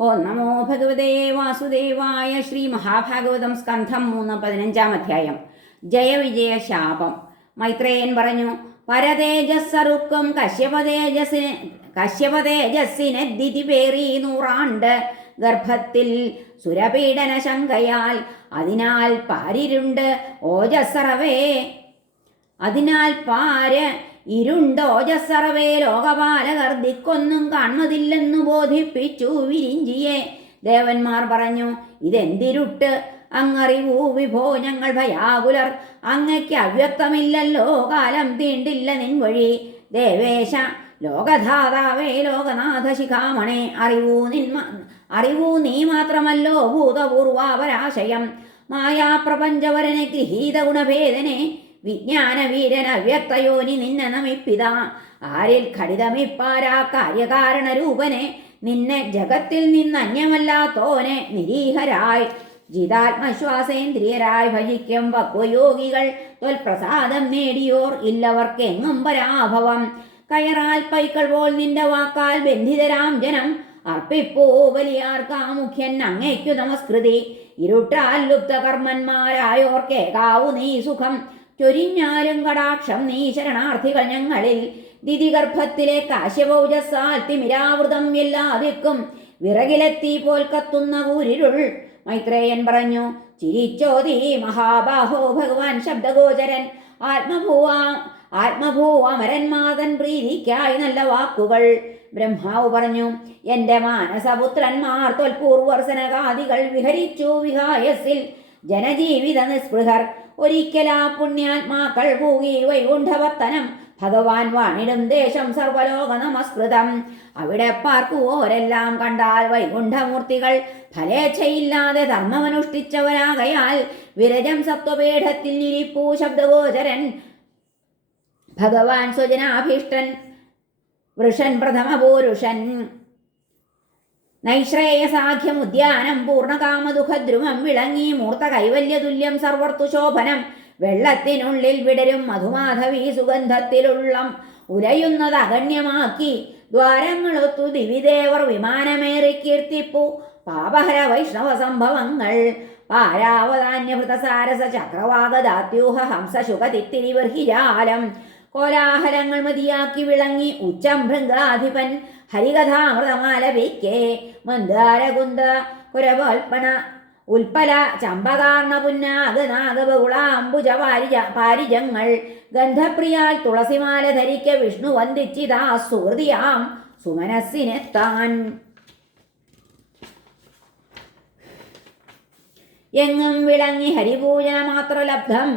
ഓ നമോ ഭഗവതേ വാസുദേവായ ശ്രീ മഹാഭാഗവതം സ്കന്ധം മൂന്ന് പതിനഞ്ചാം അധ്യായം. ജയവിജയ ശാപം. മൈത്രേയൻ പറഞ്ഞു പരതേജസ്സറുക്കും കശ്യപതേജസ്സിന് കശ്യപതേജസ്സിനെ ദിതി പേറി നൂറാണ്ട്. ഗർഭത്തിൽ സുരപീഡന ശങ്കയാൽ അതിനാൽ പാരിരുണ്ട് ഓജസ്സറവേ. അതിനാൽ പാര് ഇരുണ്ട് ജസറവേ ലോകപാലകർ ദിക്കൊന്നും കാണുന്നതില്ലെന്നു ബോധിപ്പിച്ചു വിരിഞ്ചിയെ. ദേവന്മാർ പറഞ്ഞു ഇതെന്തിരുട്ട്? അങ്ങറിവൂ വിഭോ ഞങ്ങൾ ഭയാകുലർ. അങ്ങയ്ക്ക് അവ്യക്തമില്ലല്ലോ കാലം തീണ്ടില്ല നിൻവഴി. ദേവേശ ലോകധാതാവേ ലോകനാഥ ശിഖാമണേ അറിവൂ നിൻ അറിവൂ നീ മാത്രമല്ലോ ഭൂതപൂർവാപരാശയം. മായാപ്രപഞ്ചവരനെ ഗൃഹീത ഗുണഭേദനെ വിജ്ഞാനവീരൻ അവ്യക്തയോനി നിന്നെ നമിപ്പിത. ആരിൽ ഘടിതമിപ്പാരാ കാര്യകാരണരൂപനെ? നിന്നെ ജഗത്തിൽ നിന്ന് അന്യമല്ലാത്തോനെ നിരീഹരായി. ജിതാത്മശ്വാസേന്ദ്രിയരായി ഭജിക്കും വക്വയോഗികൾ. തൊൽപ്രസാദം നേടിയോർ ഇല്ലവർക്കെങ്ങും പരാഭവം. കയറാൽ പൈക്കൾ പോൽ നിന്റെ വാക്കാൽ ബന്ധിതരാം ജനം. അർപ്പിപ്പോ വലിയാർക്കാമുഖ്യൻ അങ്ങയ്ക്കു നമസ്കൃതി. ഇരുട്ടാൽ ലുപ്തകർമ്മന്മാരായോർക്കേകാവു നീ സുഖം. ചൊരിഞ്ഞാലും കടാക്ഷം നീ ശരണാർത്ഥികൾ ഞങ്ങളിൽ. ദിതിഗർഭത്തിലെ കാശ്യപൗജസാൽ തിമിരാവൃതം എല്ലാതിക്കും വിറകിലെത്തി പോൽ കത്തുന്ന ഊരിരുൾ. മൈത്രേയൻ പറഞ്ഞു ചിരിച്ചോതി മഹാബാഹോ ഭഗവാൻ ശബ്ദഗോചരൻ. ആത്മഭൂവാ ആത്മഭൂവമരന്മാതൻ പ്രീതിക്കായി നല്ല വാക്കുകൾ. ബ്രഹ്മാവ് പറഞ്ഞു എന്റെ മാനസപുത്രന്മാർ തൊൽപൂർവർസനകാദികൾ വിഹരിച്ചു വിഹായസിൽ. ജനജീവിത നിസ്പൃഹർ ഒരിക്കലാ പുണ്യാത്മാക്കൾ ഭൂകി വൈകുണ്ഠവർത്തനം. ഭഗവാൻ വാണിടും ദേശം സർവലോക നമസ്കൃതം. അവിടെ പാർക്കുവോരെല്ലാം കണ്ടാൽ വൈകുണ്ഠമൂർത്തികൾ ഫലേച്ഛയില്ലാതെ ധർമ്മമനുഷ്ഠിച്ചവരാകയാൽ വിരജം സത്വപീഠത്തിൽ ഇരിപ്പൂ ശബ്ദഗോചരൻ. ഭഗവാൻ സ്വജനാഭീഷ്ടൻ വൃഷൻ പ്രഥമപൂരുഷൻ. നൈശ്രേയസാഖ്യമുദ്യാനം പൂർണകാമദുഃഖദ്രുമം വിളങ്ങി മൂർത്ത കൈവല്യതുല്യം സർവർത്തുശോഭനം ശോഭനം വെള്ളത്തിനുള്ളിൽ വിടരും മധുമാധവി സുഗന്ധത്തിലുള്ളം ഉലയുന്നത് അഗണ്യമാക്കി ദ്വാരങ്ങളൊത്തു ദിവിദേവർ വിമാനമേറി കീർത്തിപ്പു പാപഹര വൈഷ്ണവ സംഭവങ്ങൾ പാരാവതാന്യഭൃതസാരസ ചക്രവാഗദാത്യൂഹ ഹംസ ശുഖതിത്തിരിവർഹിജാലം കോലാഹലങ്ങൾ മതിയാക്കി വിളങ്ങി ഉച്ചം ഭൃംഗാധിപൻ ഹരികഥാമൃതമാലപിക്കെ മന്ദാരകുന്ദ കുരവോൽപ്പണ ഉൽപ്പല ചമ്പകാർണ പുന്നാഗ് പാരിജ പാരിജങ്ങൾ ഗന്ധപ്രിയാൽ തുളസിമാല ധരിക്ക വിഷ്ണു വന്ദിച്ചിതാ സുഹൃതിയാം സുമനസ്സിനെത്താൻ. എങ്ങും വിളങ്ങി ഹരിപൂജന മാത്രലബ്ധം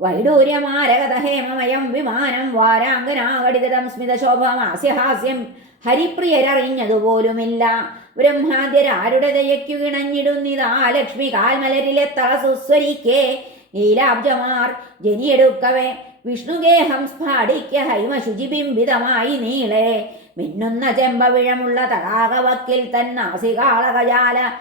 വൈഡൂര്യമാരകത ഹേമമയം വിമാനം വാരാങ്കനാഘടിതം സ്മിതശോഭമാസ്യഹാസ്യം ഹരിപ്രിയരറിഞ്ഞതുപോലുമില്ല. ബ്രഹ്മാദ്യരാരുടെ ദയയ്ക്കു കിണഞ്ഞിടുന്നിതാ ലക്ഷ്മി കാൽമലരിലെ തളസുസ്വരിക്കേ. നീലാബ്ജമാർ ജനിയെടുക്കവേ. വിഷ്ണുഗേഹം സ്ഫാടിക്ക ഹൈമ ശുചിബിംബിതമായി നീളെ. മിന്നുന്ന ചെമ്പവിഴമുള്ള തടാകവക്കിൽ തന്നാസികാളകജാല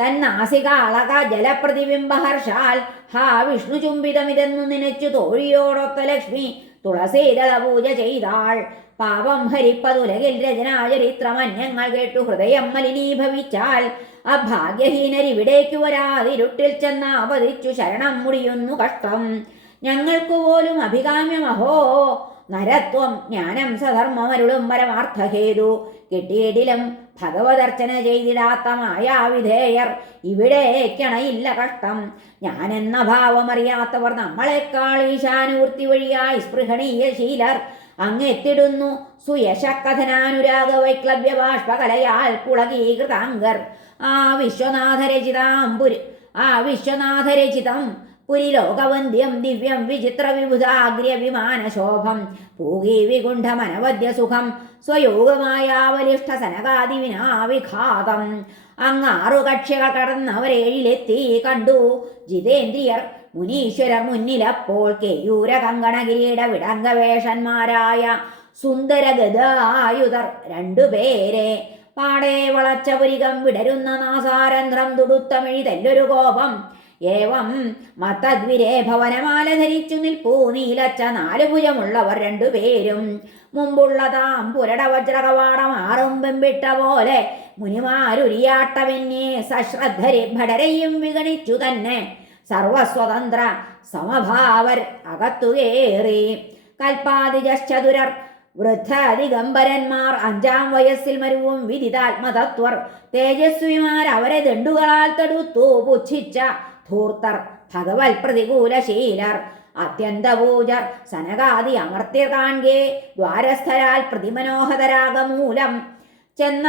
തന്നാസികാളക ജലപ്രതിബിംബഹർഷാൽ ഹാ വിഷ്ണു ചുംബിതമിതെന്നു നനച്ചു തോഴിയോടൊത്ത ലക്ഷ്മി തുളസീതള പൂജ ചെയ്താൾ. പാപം ഹരിപ്പതുലകിൽ രചനാചരിത്രമന്യങ്ങൾ കേട്ടു ഹൃദയം മലിനീഭവിച്ചാൽ. അഭാഗ്യഹീനരിവിടേക്കു വരാതിരുട്ടിൽ ചെന്നാപതിച്ചു ശരണം മുടിയുന്നു കഷ്ടം. ഞങ്ങൾക്കു പോലും അഭികാമ്യമഹോ നരത്വം ജ്ഞാനം സധർമ്മമരുളും പരമാർത്ഥഹേതു. കിട്ടിയിടിലും ഭഗവതർച്ചന ചെയ്തിടാത്ത മായാവിധേയർ ഇവിടേക്കണയില്ല കഷ്ടം. ഞാനെന്ന ഭാവമറിയാത്തവർ നമ്മളെക്കാൾ ഈശാനൂർത്തി വഴിയായി സ്പൃഹണീയ ശീലർ അങ്ങെത്തിടുന്നു സുയശക്കഥനാനുരാഗ വൈക്ലവ്യ ബാഷ്പകലയാൽ കുളകീകൃതാംഗർ ആ വിശ്വനാഥരചിതാംപുരി ആ വിശ്വനാഥരചിതം പുരിലോകവന്ധ്യം ദിവ്യം വിചിത്ര വിബുധാഗ്ര്യ വിമാനശോഭം പൂകി വികുണ്ഠമനവദ്യ സുഖം. സ്വയോഗമായാവലിഷ്ഠ സനകാദി വിനാവിഘാതം. അങ്ങാറു കക്ഷികൾ കടന്നവരേഴിലെത്തി കണ്ടു. ജിതേന്ദ്രിയർ മുനീശ്വരർ മുന്നിലപ്പോൾ കേയൂര കങ്കണകിരീട വിടംഗവേഷന്മാരായ സുന്ദരഗതായുധർ രണ്ടുപേരെ പാടേ വളച്ച പുരികം വിടരുന്ന നാസാരന്ധ്രം തുടുത്തമിഴി തല്ലൊരു കോപം. ഏവം മതദ്വിരേ ഭവനമാല ധരിച്ചു നിൽപ്പൂ നീലച്ച നാലുഭുജമുള്ളവർ രണ്ടുപേരും. മുമ്പുള്ളതാം പുരട വജ്രകവാടം ആറും പെമ്പിട്ട പോലെ മുനിമാരുരിയാട്ടമെന്നെ സശ്രദ്ധരെ ഭടരെയും വിഗണിച്ചു തന്നെ. സർവസ്വതന്ത്ര സമഭാവർ അകത്തുകേറി. കൽപ്പാതിജശ്ചതുരർ വൃദ്ധാദിഗംബരന്മാർ അഞ്ചാം വയസ്സിൽ മരുവും വിദിതാത്മതത്വർ തേജസ്വിമാർ അവരെ ദണ്ടുകളാൽ തടുത്തു പുച്ഛിച്ച ധൂർത്തർ ഭഗവത് പ്രതികൂലശീലർ അത്യന്തപൂജർ സനകാദി അമർത്യർ കാൺകെ ദ്വാരസ്ഥരാൽ പ്രതിമനോഹതരാഗമൂലം. ചെന്ന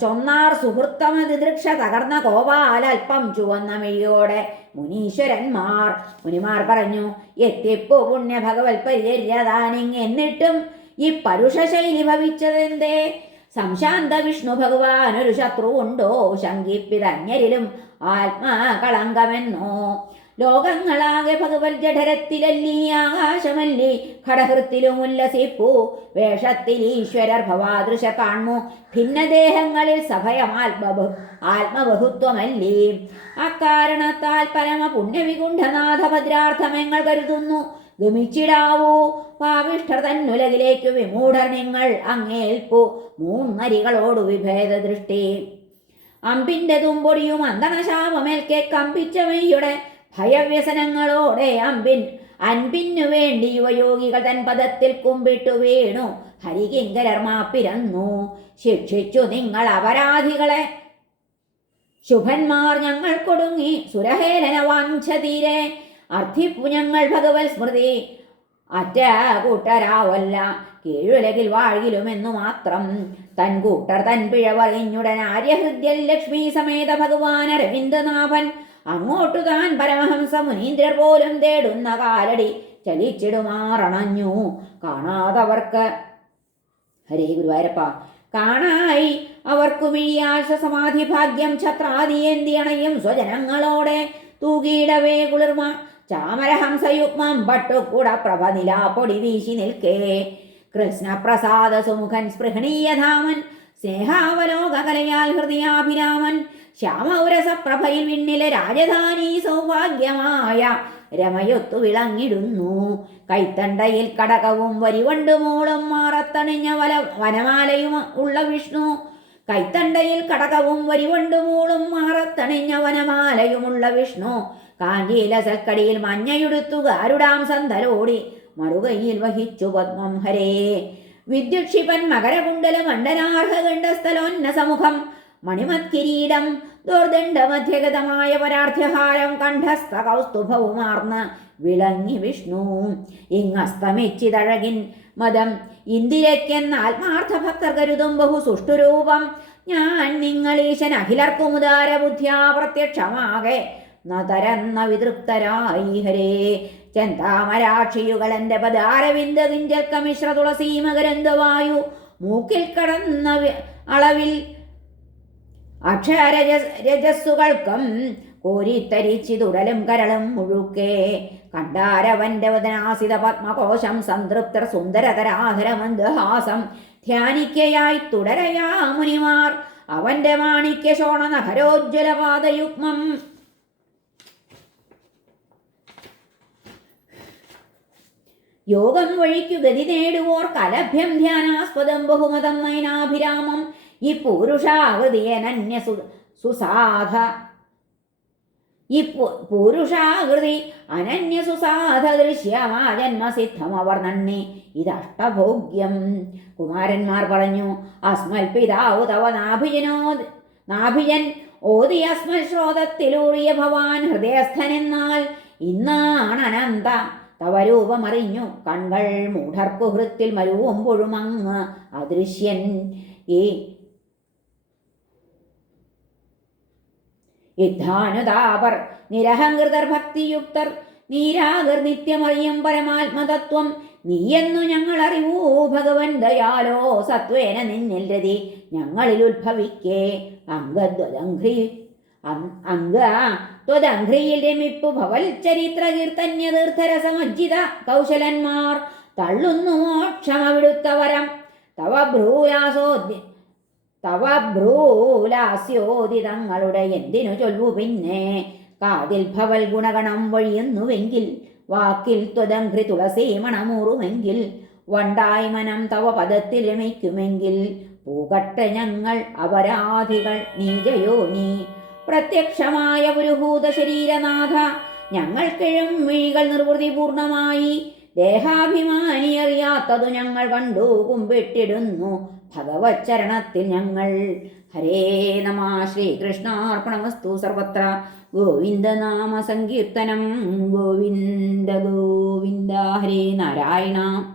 ചൊന്നാർ സുഹൃത്തമതിദൃക്ഷ തകർന്ന കോപാലൽപ്പം ചുവന്ന മിഴിയോടെ മുനീശ്വരന്മാർ മുനിമാർ പറഞ്ഞു എത്തിപ്പു പുണ്യ ഭഗവത് പരിചര്യതാനിങ് എന്നിട്ടും ഈ പരുഷശൈലി ഭവിച്ചതെന്തേ? സംശാന്ത വിഷ്ണു ഭഗവാൻ ഒരു ശത്രു ഉണ്ടോ ശങ്കിപ്പിതന്യരിലും ആത്മാകളങ്കമെന്നോ. ലോകങ്ങളാകെ ഭഗവത് ജഠരത്തിലല്ലീ ആകാശമല്ലി ഘടഹൃത്തിലും ഉല്ലസിപ്പൂ വേഷത്തിൽ ഈശ്വരർ ഭവാദൃശ കാൺമു. ഭിന്നദേഹങ്ങളിൽ സഭയം ആത്മബഹു ആത്മബഹുത്വമല്ലി. അക്കാരണത്താൽ പരമ പുണ്യവികുണ്ഠനാഥ ഭദ്രാർത്ഥമങ്ങൾ കരുതുന്നു. ഗമിച്ചിടാവൂ. പാവിഷ്ഠർ തന്നുലകിലേക്ക് വിമൂഢർ നിങ്ങൾ അങ്ങേൽപ്പു. മൂന്നരികളോടു വിഭേദ ദൃഷ്ടി അമ്പിന്റെ തുമ്പൊടിയും അന്തണശാപമേൽക്കെ കമ്പിച്ചവയുടെ ഭയവ്യസനങ്ങളോടെ അമ്പിൻ അൻപിനു വേണ്ടി യുവയോഗികൾ തൻ പദത്തിൽ കുമ്പിട്ടു വീണു. ഹരികിങ്കരർ മാപ്പിരന്നു. ശിക്ഷിച്ചു നിങ്ങൾ അപരാധികളെ. ശുഭന്മാർ ഞങ്ങൾ കൊടുങ്ങി. സുരഹേലന വാഞ്ചതീരെ അർത്ഥിപ്പു ഞങ്ങൾ ഭഗവത് സ്മൃതി. അറ്റ കൂട്ടരാവല്ല കീഴുലകിൽ വാഴിലുമെന്നു മാത്രം. തൻ കൂട്ടർ തൻ പിഴവറിഞ്ഞുടൻ ആര്യഹൃദ്യൻ ലക്ഷ്മി സമേത ഭഗവാൻ അരവിന്ദനാഭൻ. അങ്ങോട്ടു താൻ പരമഹംസ മുനീന്ദ്രർ പോലും തേടുന്ന കാലടി ചലിച്ചിടുമാറണഞ്ഞു. കാണാതവർക്ക് ഹരേ ഗുരുവായൂരപ്പ. കാണായി അവർക്കു മിഴിയാശ സമാധി ഭാഗ്യം ഛത്രാദിയേന്തി അണയും സ്വജനങ്ങളോടെ തൂകിയിടവേ കുളിർമ. ചാമരഹംസയുഗ്മം പട്ടുകൂട പ്രഭ നിലാ പൊടി വീശി നിൽക്കേ. കൃഷ്ണപ്രസാദ സുമുഖൻ സ്പൃഹണീയധാമൻ സ്നേഹാവലോകകലയാൽ ഹൃദയാഭിരാമൻ ശ്യാമൗരസപ്രഭയിൽ വിണ്ണിലെ രാജധാനി സൗഭാഗ്യമായ രമയൊത്തു വിളങ്ങിടുന്നു. കൈത്തണ്ടയിൽ കടകവും വരിവണ്ട് മൂളും മാറത്തണിഞ്ഞ വല വനമാലയും ഉള്ള വിഷ്ണു കൈത്തണ്ടയിൽ കടകവും വരിവണ്ട് മൂളും മാറത്തണിഞ്ഞ വനമാലയുമുള്ള വിഷ്ണു കാഞ്ചീല മഞ്ഞയുടുത്തു ഗാരുടാം സന്തലോടി മറുകൈയിൽ വഹിച്ചു പത്മം ഹരേ. വിദ്യുക്ഷിപൻ മകരകുണ്ടല മണ്ഡനാർഹ ഗണ്ഡസ്ഥലോന്ന സമുഖം മണിമത്കിരീടം ദുർദണ്ഡ മധ്യഗതമായ പരാർത്ഥ്യഹാരം കണ്ഠസ്ഥ കൗസ്തുഭവുമാർന്ന് വിളങ്ങി വിഷ്ണു. ഇങ്ങസ്തമിച്ചിതഴകിൻ മതം ഇന്ദിരയ്ക്കെന്ന ആത്മാർത്ഥ ഭക്തർ കരുതും ബഹു സുഷ്ടുരൂപം ഞാൻ നിങ്ങളീശൻ അഖിലർക്കുമുദാര ബുദ്ധ്യാ പ്രത്യക്ഷമാകെ നതരന്ന വിതൃപ്തരായി ഹരേ. ചെന്താമരാക്ഷിയുകൾ എന്റെ പദാരവിന്ദ കിഞ്ചൽക്കമിശ്ര തുളസീ മൂക്കിൽ കടന്ന അളവിൽ അക്ഷരജ രജസ്സുകൾക്കും കോരിത്തരിച്ചിതുടലും കരളും മുഴുക്കേ കണ്ടാരവന്റെ വദനാസിത പത്മകോശം സംതൃപ്തർ സുന്ദരതരാധരമന്ദഹാസം. ധ്യാനിക്കയായി തുടരയാ മുനിമാർ അവന്റെ മാണിക്യ ശോണ നഹരോജ്വലപാദയുഗ്മം യോഗം വഴിക്കു ഗതി നേടുവോർ കലഭ്യം ധ്യാനാസ്പദം ബഹുമതം നയനാഭിരാമം. ഈ പൂരുഷാകൃതിയനന്യ സു സുസാധ. ഈ പുരുഷാകൃതി അനന്യ സുസാധ ദൃശ്യമാ ജന്മസിദ്ധം അവർ നന്ദി. ഇതഷ്ടഭോഗ്യം കുമാരന്മാർ പറഞ്ഞു അസ്മൽ പിതാവ് തവ നാഭിജനോ നാഭിജൻ ഓതി അസ്മൽ ശ്രോതത്തിലൂറിയ ഭവാൻ ഹൃദയസ്ഥനെന്നാൽ ഇന്നാണ് അനന്ത തവ രൂപമറിഞ്ഞു കൺകൾ മൂഢർക്കുഹൃത്തിൽ മരുവുമ്പൊഴുമങ്ങ് അദൃശ്യൻ. ഈ യുദ്ധാനുതാപർ നിരഹങ്കൃതർ ഭക്തിയുക്തർ നീരാകർ നിത്യമറിയും പരമാത്മതത്വം. നീയെന്നു ഞങ്ങൾ അറിവൂ ഭഗവൻ ദയാലോ സത്വേന നിന്നിൽ രതി. ഞങ്ങളിൽ ഉത്ഭവിക്കേ അംഗദ്വദംഘ്രി അംഗ ത്വദംഘ്രിയിൽ രമിപ്പു ഭവൽ ചരിത്ര കീർത്തന്യ തീർത്ഥരസമജ്ജിത കൗശലന്മാർ തള്ളുന്നു മോക്ഷമവിടുത്തവരം തവ ഭ്രൂയാസോദ്യ തവ ഭ്രൂലാസ്യോദിതങ്ങളുടെ എന്തിനു ചൊല്ലു പിന്നെ? കാതിൽ ഭവൽ ഗുണഗണം വഴിയുന്നുവെങ്കിൽ വാക്കിൽ ത്വദംഘ്രി തുളസി മണമൂറുമെങ്കിൽ വണ്ടായി മനം തവ പദത്തിൽ രമിക്കുമെങ്കിൽ പൂകട്ടെ ഞങ്ങൾ അപരാധികൾ നീജയോ നീ പ്രത്യക്ഷമായ പുരുഭൂത ശരീരനാഥ. ഞങ്ങൾക്കിഴും മിഴികൾ നിർവൃതി പൂർണമായി ദേഹാഭിമാനി അറിയാത്തതു ഞങ്ങൾ കണ്ടു കുമ്പിട്ടിടുന്നു. ഭഗവത് ചരണത്തിൽ ഞങ്ങൾ. ഹരേ നമ. ശ്രീകൃഷ്ണാർപ്പണമസ്തു സർവത്ര. ഗോവിന്ദനാമ സങ്കീർത്തനം. ഗോവിന്ദ ഗോവിന്ദ. ഹരേ നാരായണ.